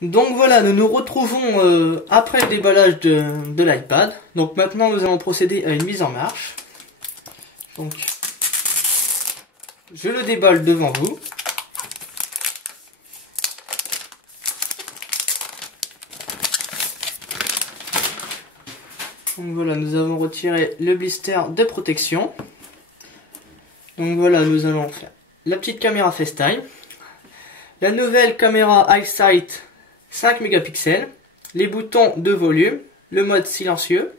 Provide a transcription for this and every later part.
Donc voilà, nous nous retrouvons après le déballage de l'iPad. Donc maintenant nous allons procéder à une mise en marche. Donc je le déballe devant vous. Donc voilà, nous avons retiré le blister de protection. Donc voilà, nous allons faire la petite caméra FaceTime, la nouvelle caméra iSight 5 mégapixels, les boutons de volume, le mode silencieux,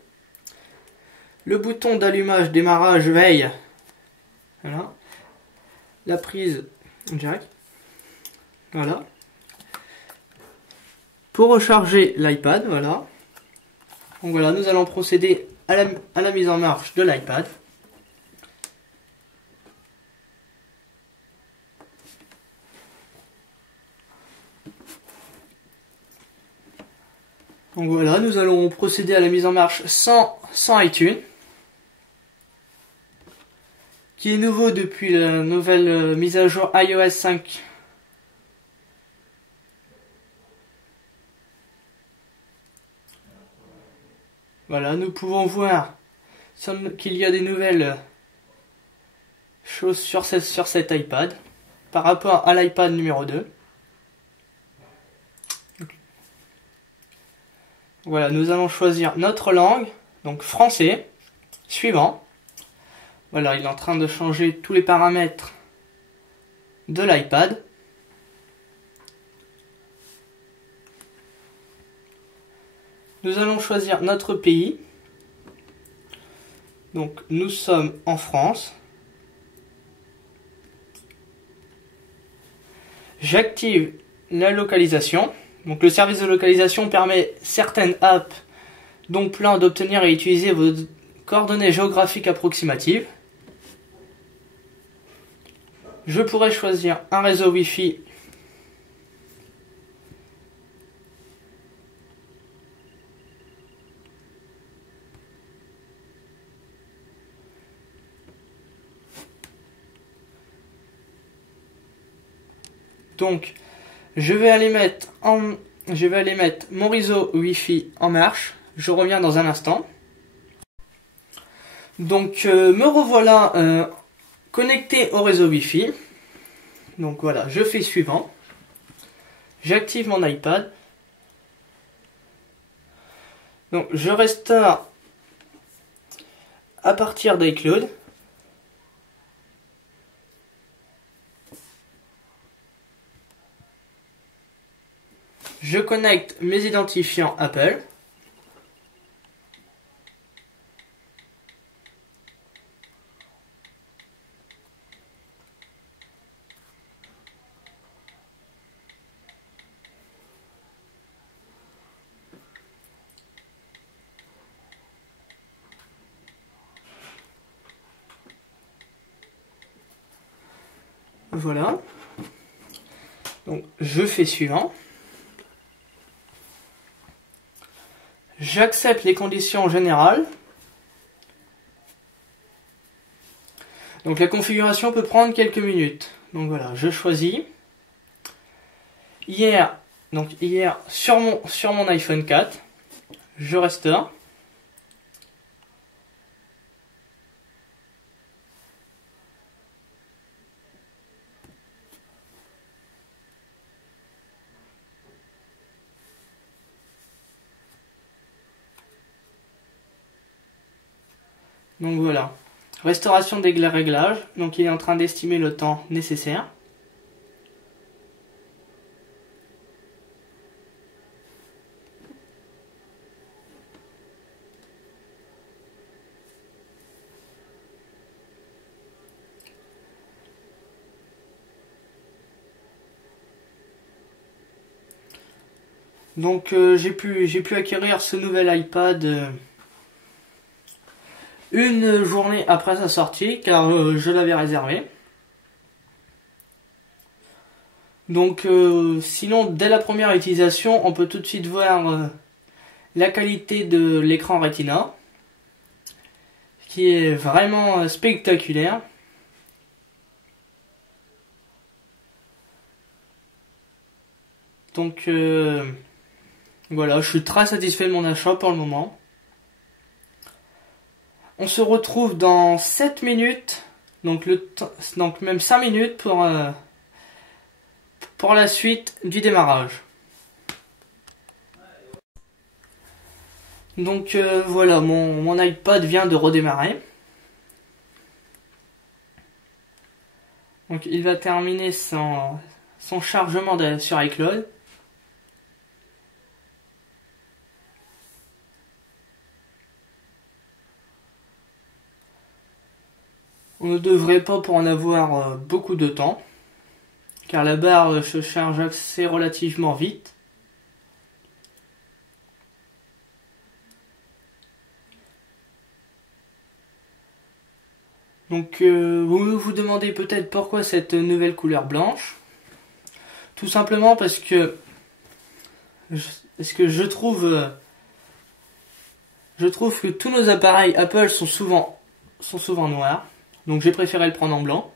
le bouton d'allumage, démarrage, veille, voilà, la prise jack, voilà, pour recharger l'iPad, voilà. Donc voilà, nous allons procéder à la mise en marche de l'iPad. Donc voilà, nous allons procéder à la mise en marche sans iTunes, qui est nouveau depuis la nouvelle mise à jour iOS 5. Voilà, nous pouvons voir qu'il y a des nouvelles choses sur cet iPad par rapport à l'iPad numéro 2. Voilà, nous allons choisir notre langue, donc français, suivant. Voilà, il est en train de changer tous les paramètres de l'iPad. Nous allons choisir notre pays. Donc nous sommes en France. J'active la localisation. Donc le service de localisation permet certaines apps, dont plein, d'obtenir et utiliser vos coordonnées géographiques approximatives. Je pourrais choisir un réseau Wi-Fi . Donc, je vais aller mettre mon réseau Wi-Fi en marche. Je reviens dans un instant. Donc, me revoilà connecté au réseau Wi-Fi. Donc voilà, je fais suivant. J'active mon iPad. Donc, je restaure à partir d'iCloud. Je connecte mes identifiants Apple. Voilà. Donc je fais suivant. J'accepte les conditions générales. Donc la configuration peut prendre quelques minutes. Donc voilà, je choisis. Hier sur mon iPhone 4, je restaure. Donc voilà, restauration des réglages, donc il est en train d'estimer le temps nécessaire. Donc j'ai pu acquérir ce nouvel iPad une journée après sa sortie, car je l'avais réservé. Donc sinon, dès la première utilisation, on peut tout de suite voir la qualité de l'écran Retina, qui est vraiment spectaculaire. Donc voilà, je suis très satisfait de mon achat pour le moment. On se retrouve dans 7 minutes, donc même 5 minutes pour la suite du démarrage. Donc voilà, mon iPad vient de redémarrer. Donc il va terminer son chargement sur iCloud. On ne devrait pas pour en avoir beaucoup de temps, car la barre se charge assez relativement vite. Donc vous vous demandez peut-être pourquoi cette nouvelle couleur blanche. Tout simplement parce que je trouve que tous nos appareils Apple sont souvent noirs. Donc j'ai préféré le prendre en blanc.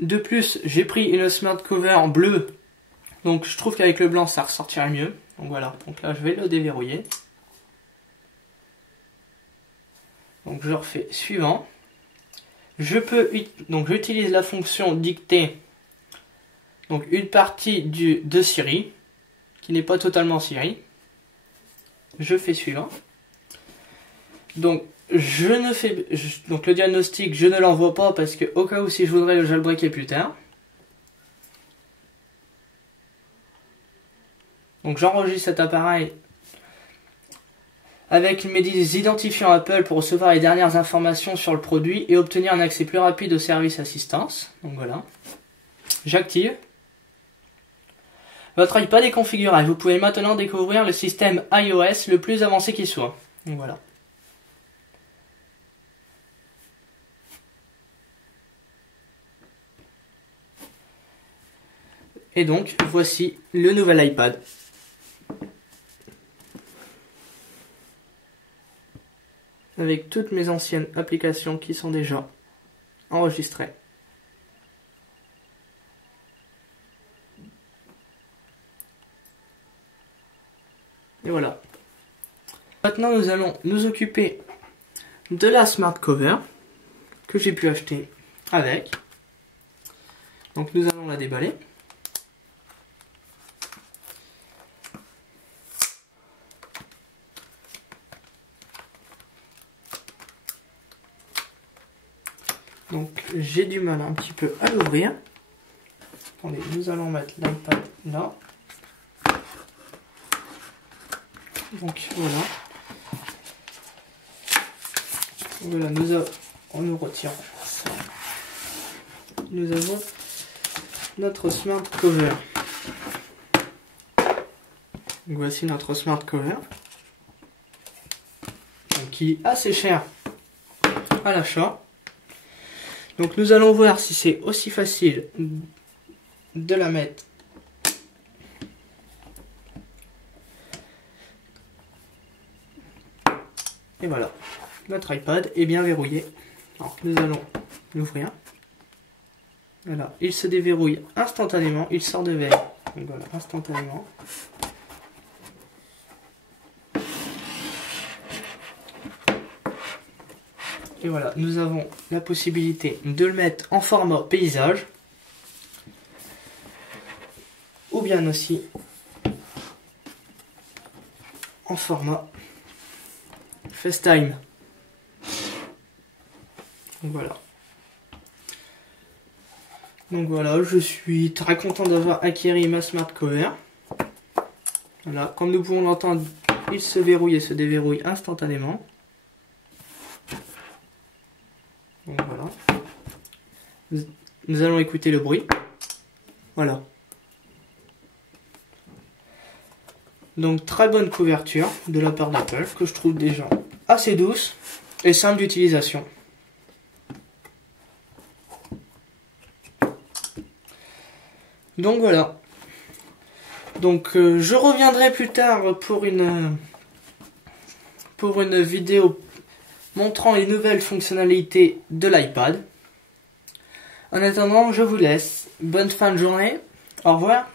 De plus, j'ai pris une smart cover en bleu. Donc je trouve qu'avec le blanc ça ressortirait mieux. Donc voilà, donc là je vais le déverrouiller. Donc je refais suivant. Donc j'utilise la fonction dictée. Donc une partie de Siri, qui n'est pas totalement Siri. Je fais suivant. Donc donc le diagnostic, je ne l'envoie pas parce que au cas où si je voudrais le jailbreaker plus tard. Donc j'enregistre cet appareil avec mes identifiants Apple pour recevoir les dernières informations sur le produit et obtenir un accès plus rapide au service assistance. Donc voilà. J'active. Votre iPad est configuré. Vous pouvez maintenant découvrir le système iOS le plus avancé qui soit. Donc voilà. Et donc, voici le nouvel iPad. Avec toutes mes anciennes applications qui sont déjà enregistrées. Et voilà. Maintenant, nous allons nous occuper de la smart cover que j'ai pu acheter avec. Donc, nous allons la déballer. Donc j'ai du mal un petit peu à l'ouvrir. Attendez, nous allons mettre l'iPad là. Donc voilà. Voilà, on nous retire ça. Nous avons notre smart cover. Donc voici notre smart cover. Donc, qui est assez cher à l'achat. Donc nous allons voir si c'est aussi facile de la mettre et voilà, notre iPad est bien verrouillé. Alors nous allons l'ouvrir. Voilà, il se déverrouille instantanément, il sort de verre. Donc voilà, instantanément. Et voilà, nous avons la possibilité de le mettre en format paysage. Ou bien aussi en format FaceTime. Donc voilà, je suis très content d'avoir acquis ma smart cover. Voilà, comme nous pouvons l'entendre, il se verrouille et se déverrouille instantanément. Donc voilà. Nous allons écouter le bruit. Voilà. Donc très bonne couverture de la part d'Apple, que je trouve déjà assez douce et simple d'utilisation. Donc voilà. Donc je reviendrai plus tard pour une vidéo montrant les nouvelles fonctionnalités de l'iPad. En attendant, je vous laisse. Bonne fin de journée. Au revoir.